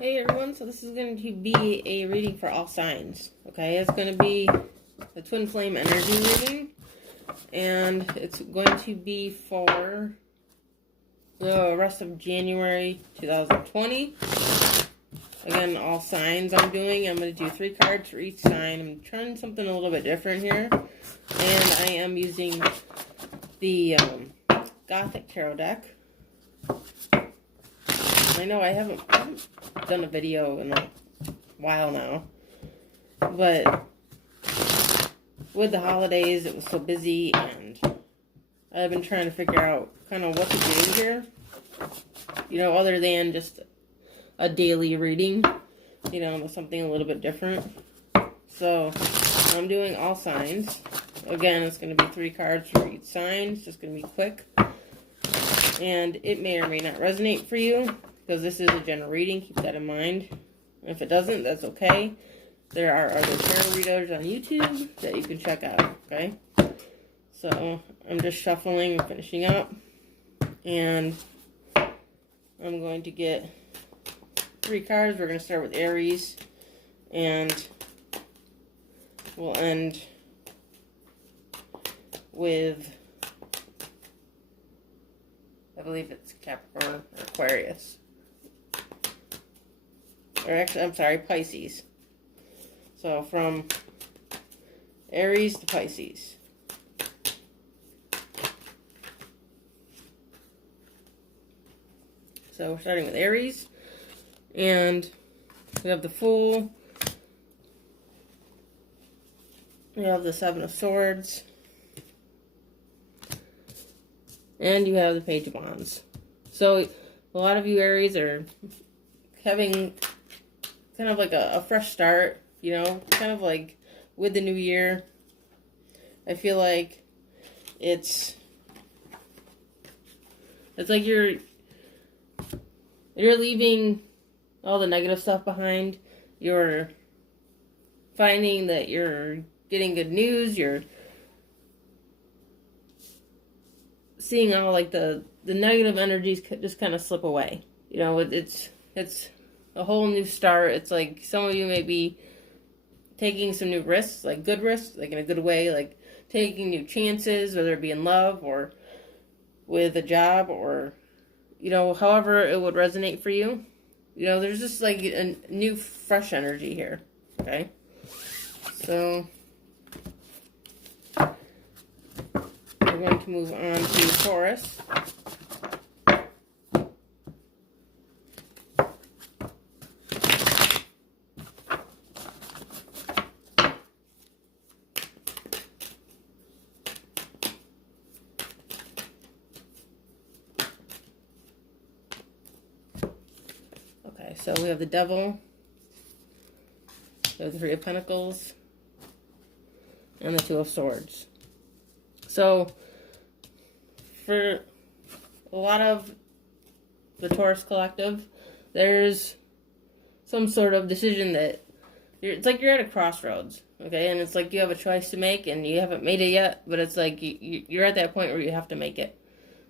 Hey everyone, so this is going to be a reading for all signs, okay? It's going to be a twin flame energy reading, and it's going to be for the rest of January 2020. Again, all signs I'm doing. I'm going to do 3 cards for each sign. I'm trying something a little bit different here, and I am using the Gothic Tarot deck. I know I haven't done a video in a while now, but with the holidays it was so busy and I've been trying to figure out kind of what to do here, other than just a daily reading, something a little bit different. So I'm doing all signs. Again, it's going to be 3 cards for each sign. It's just going to be quick, and it may or may not resonate for you, because this is a general reading. Keep that in mind. If it doesn't, that's okay. There are other tarot readers on YouTube that you can check out, okay? So, I'm just shuffling and finishing up. And I'm going to get 3 cards. We're going to start with Aries. And we'll end with, I believe it's Capricorn or Aquarius. Or actually, I'm sorry, Pisces. So from Aries to Pisces. So we're starting with Aries. And we have the Fool. We have the 7 of Swords. And you have the Page of Wands. So a lot of you Aries are having kind of like a fresh start, kind of like with the new year. I feel like it's like you're leaving all the negative stuff behind. You're finding that you're getting good news. You're seeing all like the negative energies just kind of slip away. It's a whole new start. It's like some of you may be taking some new risks, like good risks, like in a good way, like taking new chances, whether it be in love or with a job or, however it would resonate for you. There's just like a new fresh energy here, okay? So we're going to move on to Taurus. Okay, so we have the Devil, the 3 of Pentacles, and the 2 of Swords. So, for a lot of the Taurus collective, there's some sort of decision that it's like you're at a crossroads, okay? And it's like you have a choice to make, and you haven't made it yet, but it's like you're at that point where you have to make it.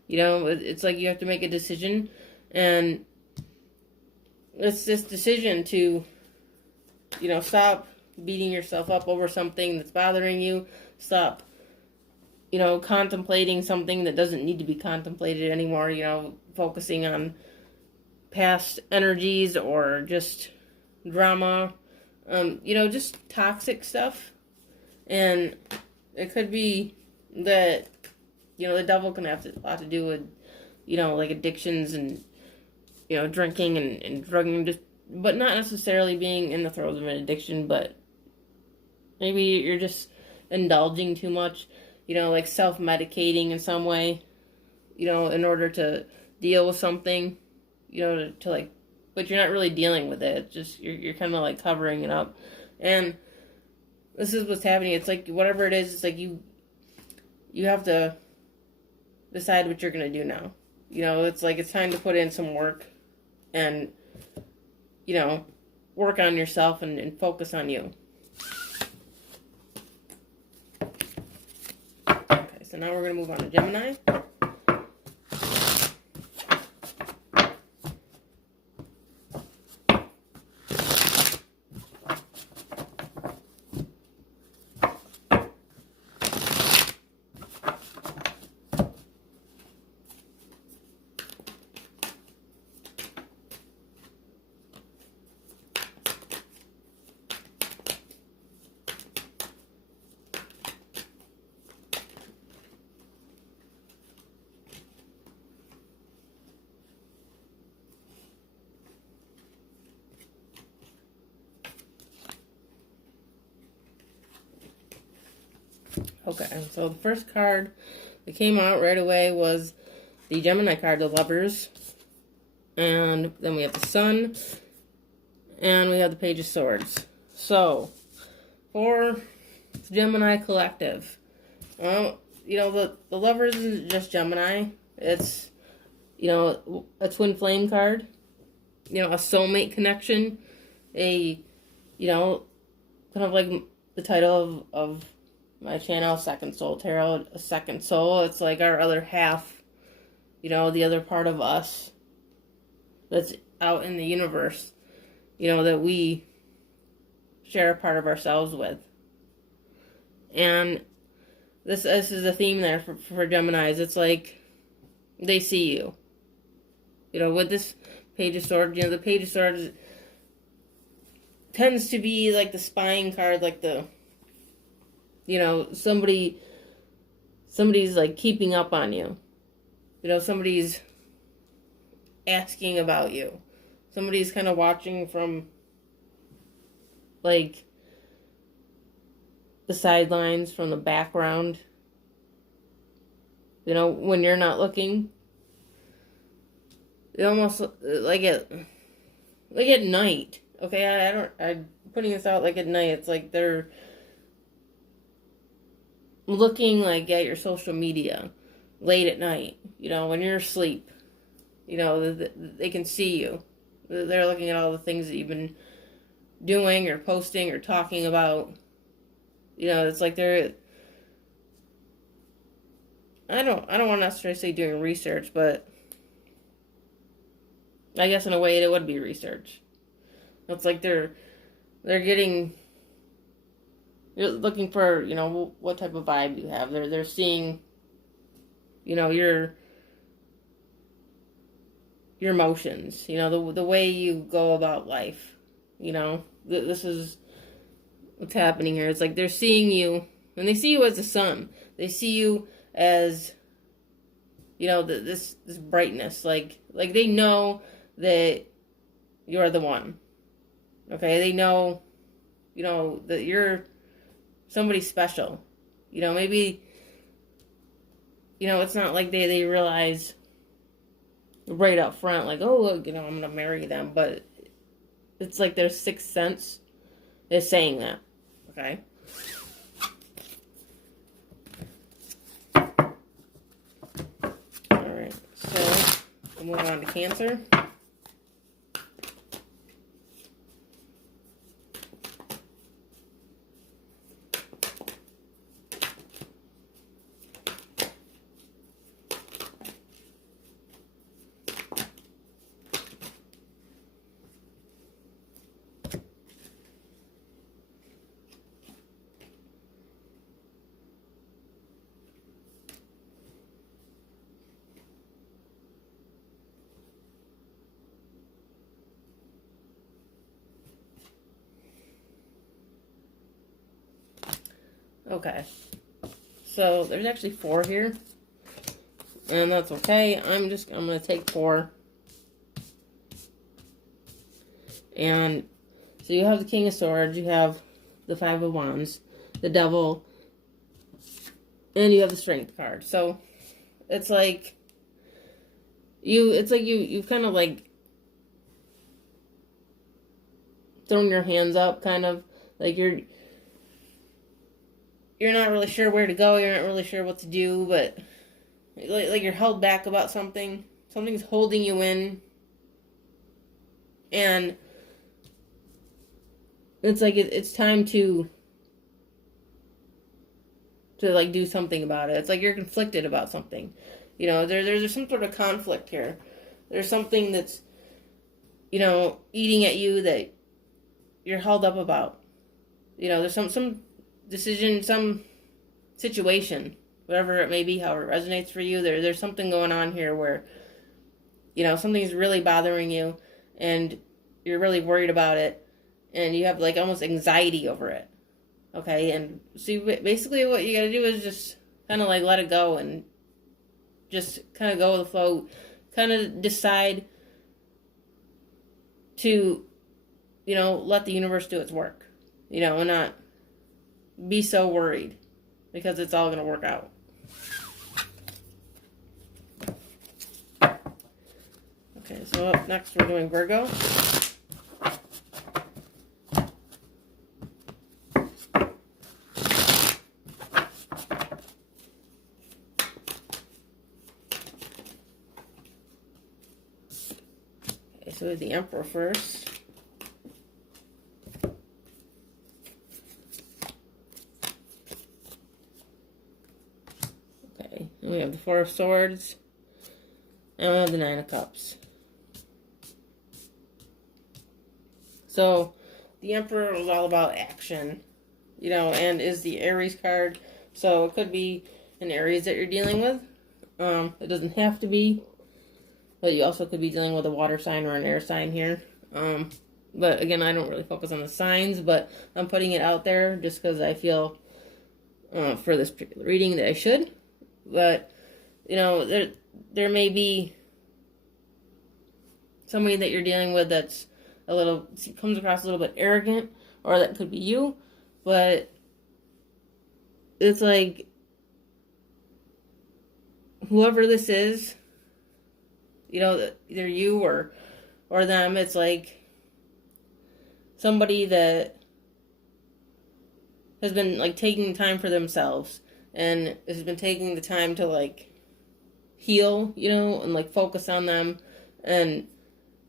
It's like you have to make a decision, and it's this decision to, stop beating yourself up over something that's bothering you. Stop, contemplating something that doesn't need to be contemplated anymore. Focusing on past energies or just drama. Just toxic stuff. And it could be that, the devil can have a lot to do with, like addictions and, drinking and drugging, but not necessarily being in the throes of an addiction, but maybe you're just indulging too much, like self-medicating in some way, in order to deal with something, to like, but you're not really dealing with it. It's just, you're kind of like covering it up. And this is what's happening. It's like, whatever it is, it's like you have to decide what you're going to do now. It's like, it's time to put in some work and, work on yourself and focus on you. Okay, so now we're going to move on to Gemini. Okay, so the first card that came out right away was the Gemini card, the Lovers. And then we have the Sun. And we have the Page of Swords. So, for Gemini Collective, the Lovers isn't just Gemini. It's, a twin flame card. A soulmate connection. Kind of like the title of my channel, Second Soul Tarot, a second soul. It's like our other half, the other part of us that's out in the universe, that we share a part of ourselves with. And this is a theme there for Geminis. It's like they see you. With this Page of Swords, the Page of Swords tends to be like the spying card, like the, somebody's like keeping up on you. Somebody's asking about you. Somebody's kind of watching from, like, the sidelines, from the background. When you're not looking. It almost, like at night. Okay, I'm putting this out like at night. It's like they're looking like at your social media late at night, when you're asleep. They can see you. They're looking at all the things that you've been doing or posting or talking about. It's like they're, I don't want to necessarily say doing research, but I guess in a way it would be research. It's like they're getting, you're looking for, what type of vibe you have. They're seeing, your emotions, the way you go about life. This is what's happening here. It's like they're seeing you, and they see you as the sun. They see you as, this brightness. Like they know that you're the one. Okay, they know, that you're somebody special. Maybe, it's not like they realize right up front, like, oh, look, I'm going to marry them. But it's like their sixth sense is saying that. Okay? Alright, so we'll move on to Cancer. Okay, so there's actually 4 here, and that's okay. I'm going to take 4. And so you have the King of Swords, you have the 5 of Wands, the Devil, and you have the Strength card. So it's like you've kind of like thrown your hands up, kind of like you're not really sure where to go. You're not really sure what to do, but like you're held back about something. Something's holding you in, and it's like it's time to like do something about it. It's like you're conflicted about something. There's some sort of conflict here. There's something that's eating at you that you're held up about. There's some decision, some situation, whatever it may be, however it resonates for you. There's something going on here where, something's really bothering you, and you're really worried about it, and you have like almost anxiety over it. Okay, and see, basically what you gotta do is just kind of like let it go and just kind of go with the flow, kind of decide to, let the universe do its work, and not be so worried, because it's all going to work out. Okay, so up next we're doing Virgo. Okay, so we have the Emperor first. Okay, and we have the Four of Swords, and we have the Nine of Cups. So, the Emperor is all about action, and is the Aries card. So, it could be an Aries that you're dealing with. It doesn't have to be, but you also could be dealing with a water sign or an air sign here. But again, I don't really focus on the signs, but I'm putting it out there just because I feel for this particular reading that I should. But, there may be somebody that you're dealing with that's comes across a little bit arrogant, or that could be you, but it's like whoever this is, either you or them, it's like somebody that has been like taking time for themselves and has been taking the time to like heal, and like focus on them and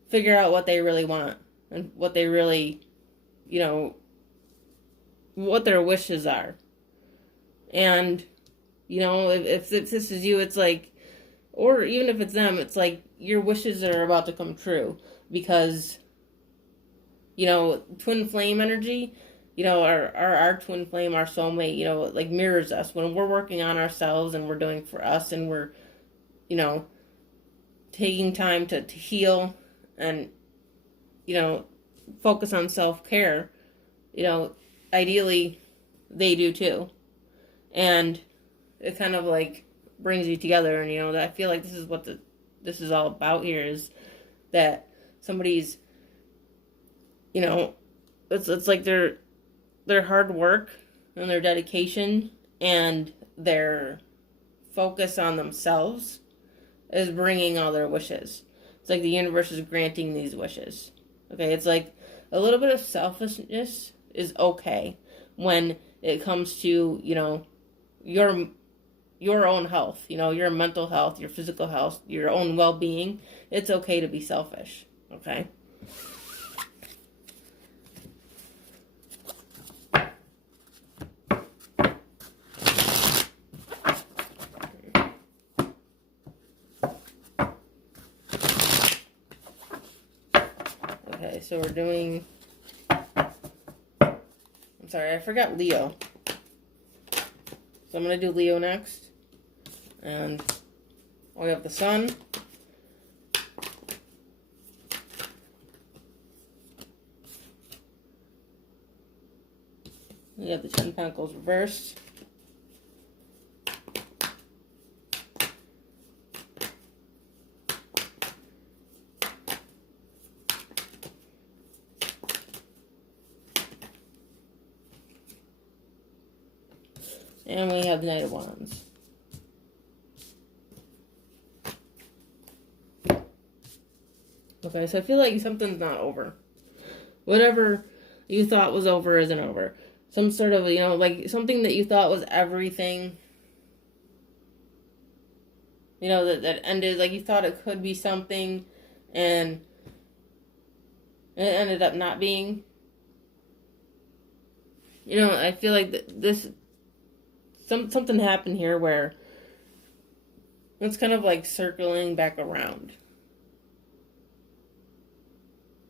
figure out what they really want and what they really, what their wishes are. And, if this is you, it's like, or even if it's them, it's like your wishes are about to come true because, twin flame energy, our twin flame, our soulmate, like mirrors us when we're working on ourselves and we're doing for us and we're, taking time to heal and, focus on self-care, ideally they do too. And it kind of like brings you together. And, I feel like this is what this is all about here, is that somebody's, it's like their hard work and their dedication and their focus on themselves is bringing all their wishes. It's like the universe is granting these wishes. Okay, it's like a little bit of selfishness is okay when it comes to, your own health, your mental health, your physical health, your own well-being. It's okay to be selfish, okay? Okay, so we're doing, I'm sorry, I forgot Leo. So I'm going to do Leo next. And we have the Sun. We have the Ten of Pentacles reversed. And we have the Knight of Wands. Okay, so I feel like something's not over. Whatever you thought was over isn't over. Some sort of, like something that you thought was everything, that ended, like you thought it could be something and it ended up not being. I feel like something happened here where it's kind of like circling back around.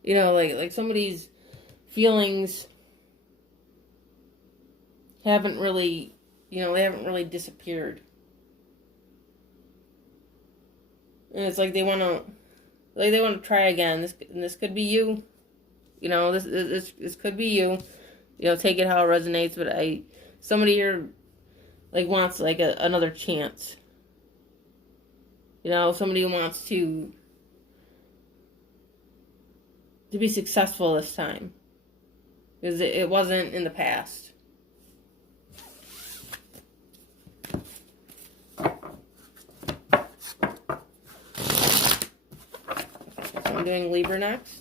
Like somebody's feelings haven't really, they haven't really disappeared. And it's like they want to try again. This could be you. This could be you. Take it how it resonates, but somebody here like wants like another chance. Somebody wants to be successful this time, because it wasn't in the past. I'm doing Libra next.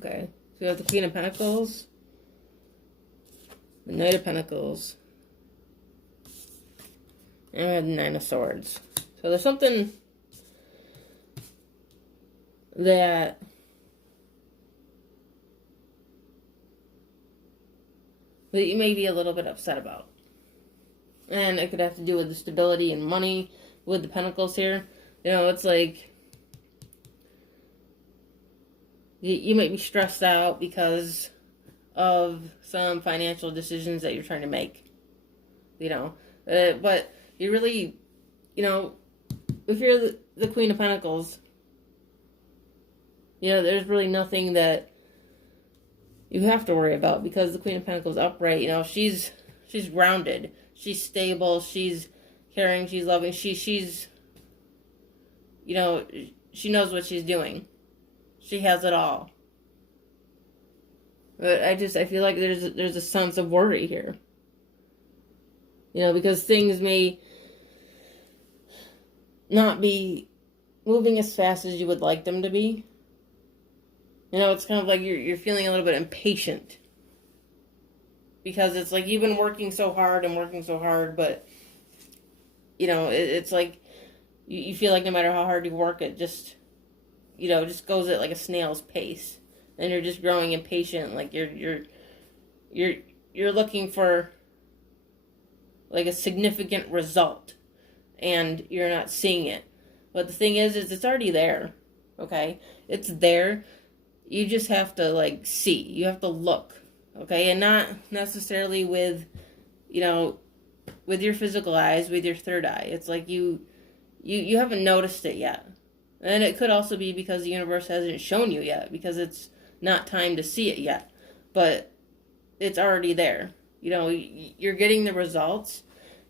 Okay, so we have the Queen of Pentacles, the Knight of Pentacles, and we have the Nine of Swords. So there's something that you may be a little bit upset about. And it could have to do with the stability and money with the Pentacles here. You know, it's like you might be stressed out because of some financial decisions that you're trying to make. You know, but you really, you know, if you're the Queen of Pentacles, you know, there's really nothing that you have to worry about because the Queen of Pentacles upright, you know, she's grounded, she's stable, she's caring, she's loving, she's, you know, she knows what she's doing. She has it all. But I feel like there's a sense of worry here. You know, because things may not be moving as fast as you would like them to be. You know, it's kind of like you're feeling a little bit impatient. Because it's like you've been working so hard, but, you know, it's like you feel like no matter how hard you work, it just, you know, just goes at like a snail's pace. And you're just growing impatient, like you're looking for like a significant result, and you're not seeing it. But the thing is it's already there, okay? It's there. You just have to like see. You have to look, okay? And not necessarily with, you know, with your physical eyes, with your third eye. It's like you haven't noticed it yet, and it could also be because the universe hasn't shown you yet, because it's not time to see it yet, but it's already there. You know, you're getting the results.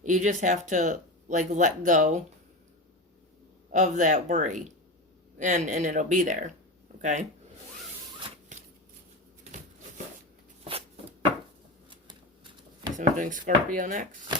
You just have to like let go of that worry, and it'll be there. Okay. So I'm doing Scorpio next.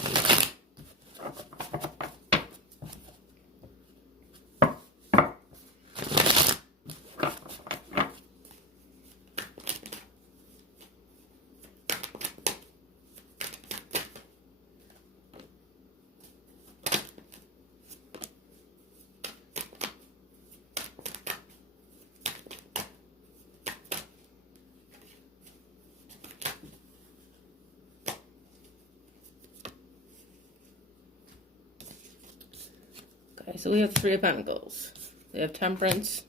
Okay, so we have Three of Pentacles. We have Temperance.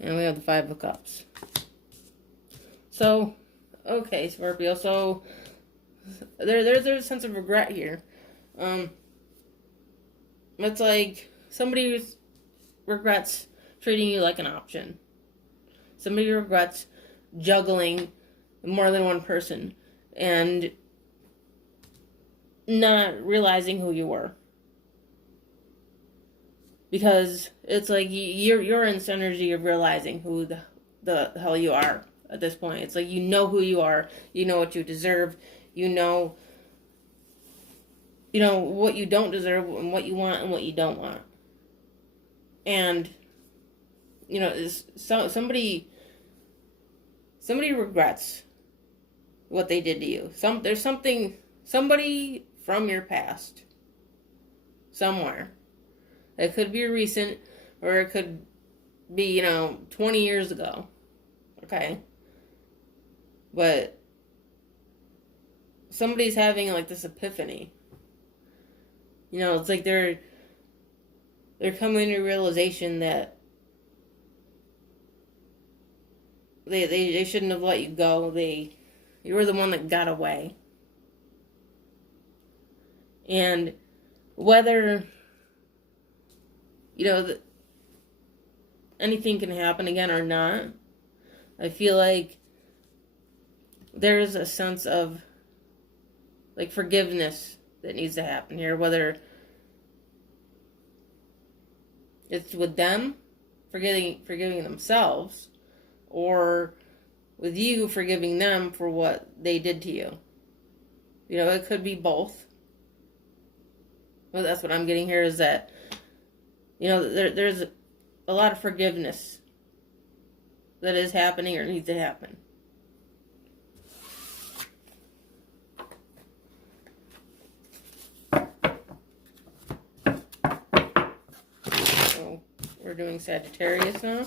And we have the Five of Cups. So, okay, Scorpio. So, there's a sense of regret here. It's like somebody regrets treating you like an option. Somebody regrets juggling more than one person and not realizing who you were. Because it's like you're in this energy of realizing who the hell you are at this point. It's like you know who you are. You know what you deserve. You know what you don't deserve and what you want and what you don't want. And, you know, somebody regrets what they did to you. There's somebody from your past somewhere. It could be recent, or it could be, 20 years ago. Okay? But somebody's having, like, this epiphany. It's like they're coming to realization that they shouldn't have let you go. You were the one that got away. And whether, anything can happen again or not, I feel like there's a sense of, like, forgiveness that needs to happen here, whether it's with them forgiving themselves, or with you forgiving them for what they did to you. It could be both. Well, that's what I'm getting here, is that, there's a lot of forgiveness that is happening or needs to happen. So we're doing Sagittarius now.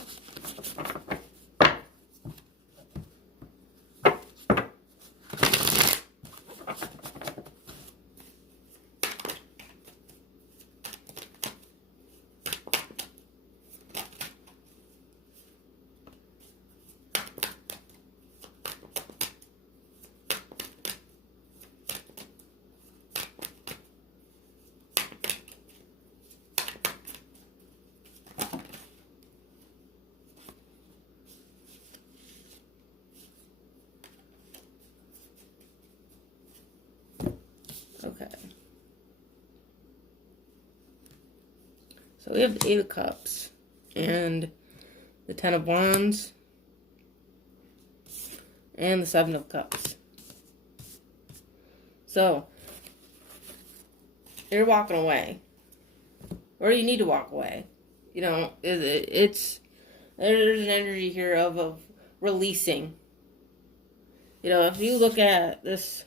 Okay. So we have the 8 of Cups and the 10 of Wands and the 7 of Cups. So you're walking away, or you need to walk away. There's an energy here of releasing. If you look at this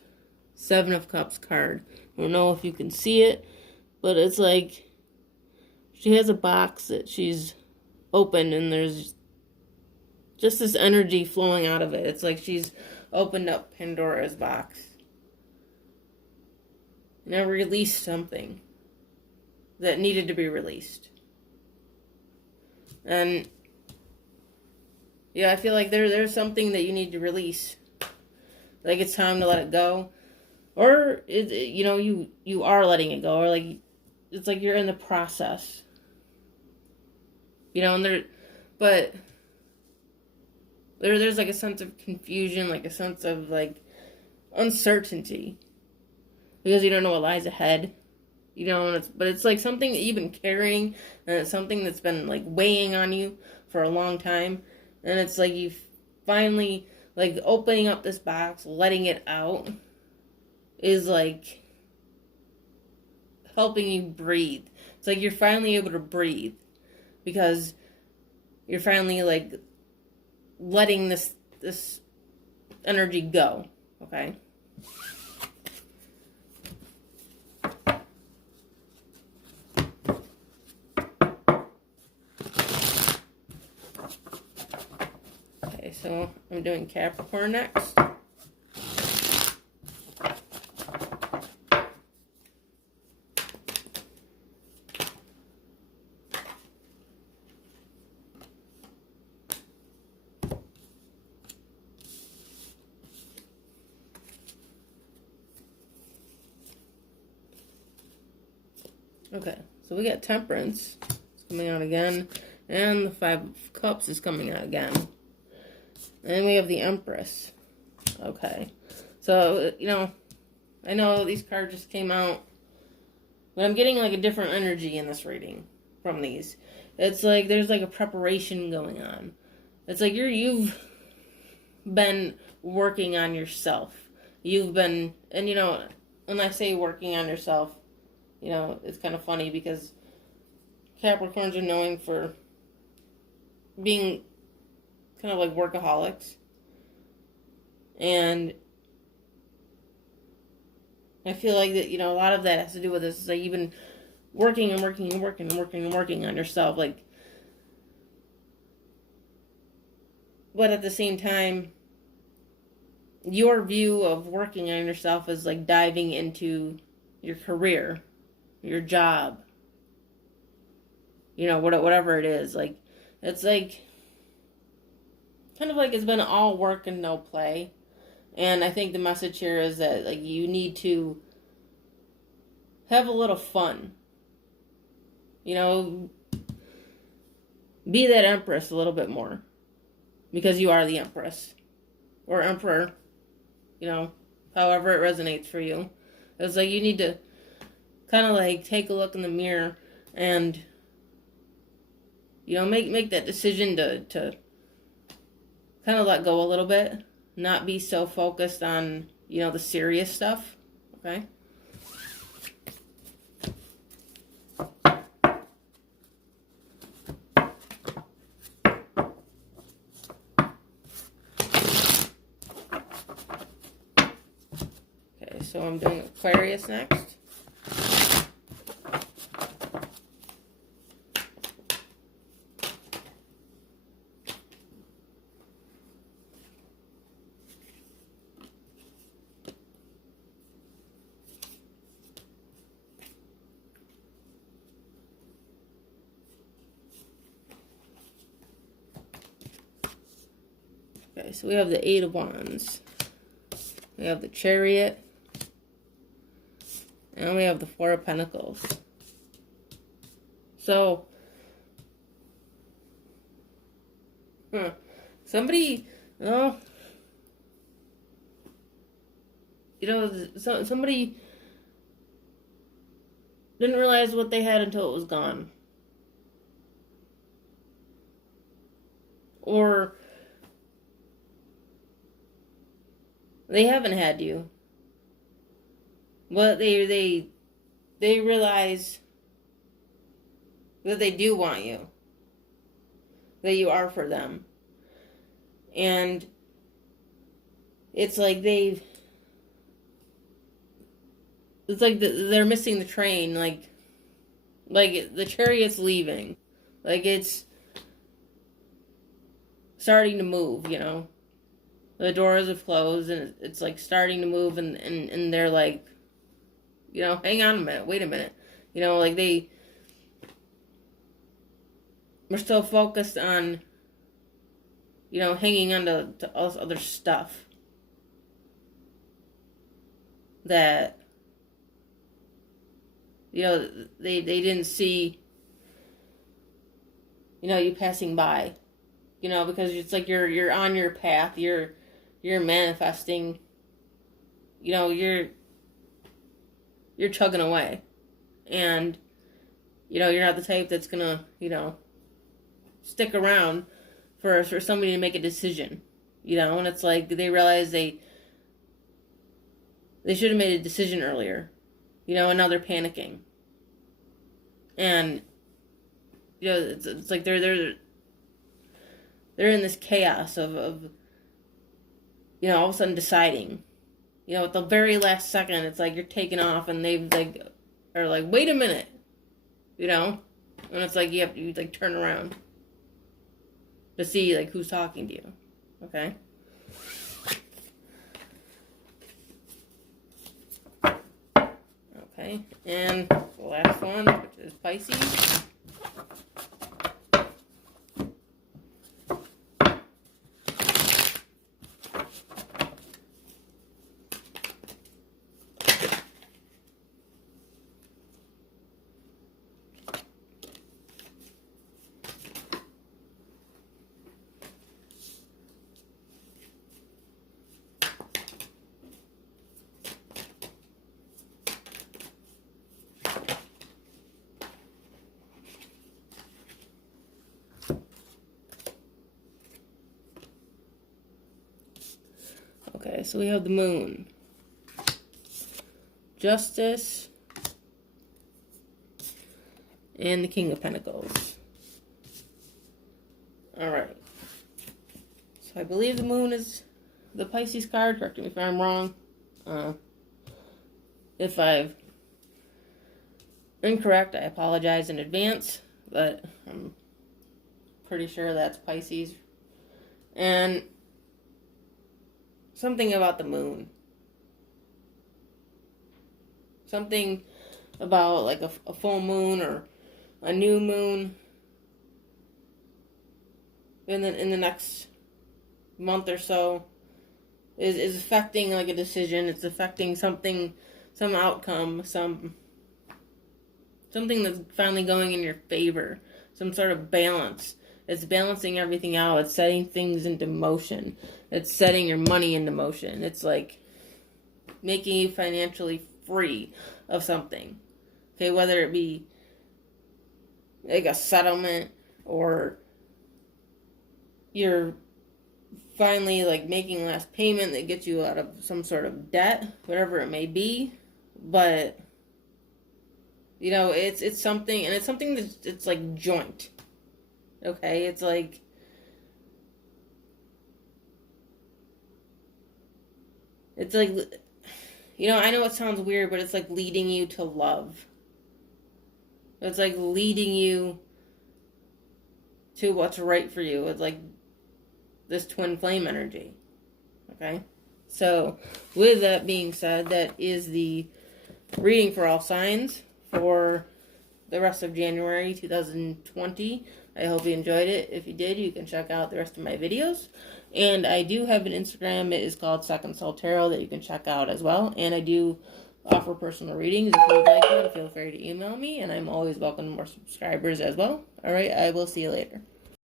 7 of Cups card, I don't know if you can see it, but it's like she has a box that she's opened, and there's just this energy flowing out of it. It's like she's opened up Pandora's box. Now released something that needed to be released. And I feel like there's something that you need to release. Like, it's time to let it go. Or, you are letting it go. Or, like, it's like you're in the process. But there's like a sense of confusion, like a sense of, like, uncertainty. Because you don't know what lies ahead. But it's like something that you've been carrying, and it's something that's been, like, weighing on you for a long time. And it's like you finally, like, opening up this box, letting it out, is like helping you breathe. It's like you're finally able to breathe because you're finally, like, letting this energy go. Okay? Okay, so I'm doing Capricorn next. Okay, so we got Temperance coming out again, and the 5 of Cups is coming out again. And we have the Empress. Okay, so, I know these cards just came out, but I'm getting, like, a different energy in this reading from these. It's like there's, like, a preparation going on. It's like you've been working on yourself. You've been, and, when I say working on yourself, it's kind of funny because Capricorns are known for being kind of like workaholics. And I feel like that, a lot of that has to do with this. It's like you've been working and working and working and working and working on yourself. Like, but at the same time, your view of working on yourself is like diving into your career, your job, whatever it is. Like, it's like kind of like it's been all work and no play. And I think the message here is that, like, you need to have a little fun. You know, be that empress a little bit more. Because you are the empress. Or emperor. You know, however it resonates for you. It's like you need to kind of like take a look in the mirror and, you know, make that decision to kind of let go a little bit. Not be so focused on, you know, the serious stuff. Okay? Okay, so I'm doing Aquarius next. Okay, so we have the Eight of Wands. We have the Chariot. And we have the Four of Pentacles. So, somebody, somebody didn't realize what they had until it was gone. Or they haven't had you. But they realize that they do want you. That you are for them. And it's like they're missing the train, like the chariot's leaving. Like it's starting to move, you know. The doors have closed and it's like starting to move and they're like, you know, hang on a minute, wait a minute. You know, like we're still focused on, you know, hanging on to all this other stuff that, you know, they didn't see, you know, you passing by, you know, because it's like you're on your path, you're manifesting, you know, you're chugging away, and, you know, you're not the type that's gonna, you know, stick around for somebody to make a decision, you know, and it's like they realize they should have made a decision earlier, you know, and now they're panicking, and, you know, it's like they're in this chaos of you know, all of a sudden deciding, you know, at the very last second, it's like you're taking off and they've like are like, wait a minute, you know, and it's like you like turn around to see like who's talking to you. Okay. Okay, and the last one, which is Pisces. Okay, so we have the Moon, Justice, and the King of Pentacles. Alright. So I believe the Moon is the Pisces card. Correct me if I'm wrong. If I've incorrect, I apologize in advance. But I'm pretty sure that's Pisces. And something about the Moon. Something about like a full moon or a new moon in the next month or so is affecting like a decision. It's affecting something, some outcome, some Something that's finally going in your favor. Some sort of balance. It's balancing everything out. It's setting things into motion. It's setting your money into motion. It's like making you financially free of something. Okay, whether it be like a settlement or you're finally like making last payment that gets you out of some sort of debt, whatever it may be. But you know, it's something, and it's something that's it's like joint. Okay, it's like you know, I know it sounds weird, but it's like leading you to love. It's like leading you to what's right for you. It's like this twin flame energy. Okay? So, with that being said, that is the reading for all signs for the rest of January 2020. I hope you enjoyed it. If you did, you can check out the rest of my videos. And I do have an Instagram. It is called Second Soul Tarot that you can check out as well. And I do offer personal readings. If you would like one, feel free to email me. And I'm always welcome to more subscribers as well. All right, I will see you later.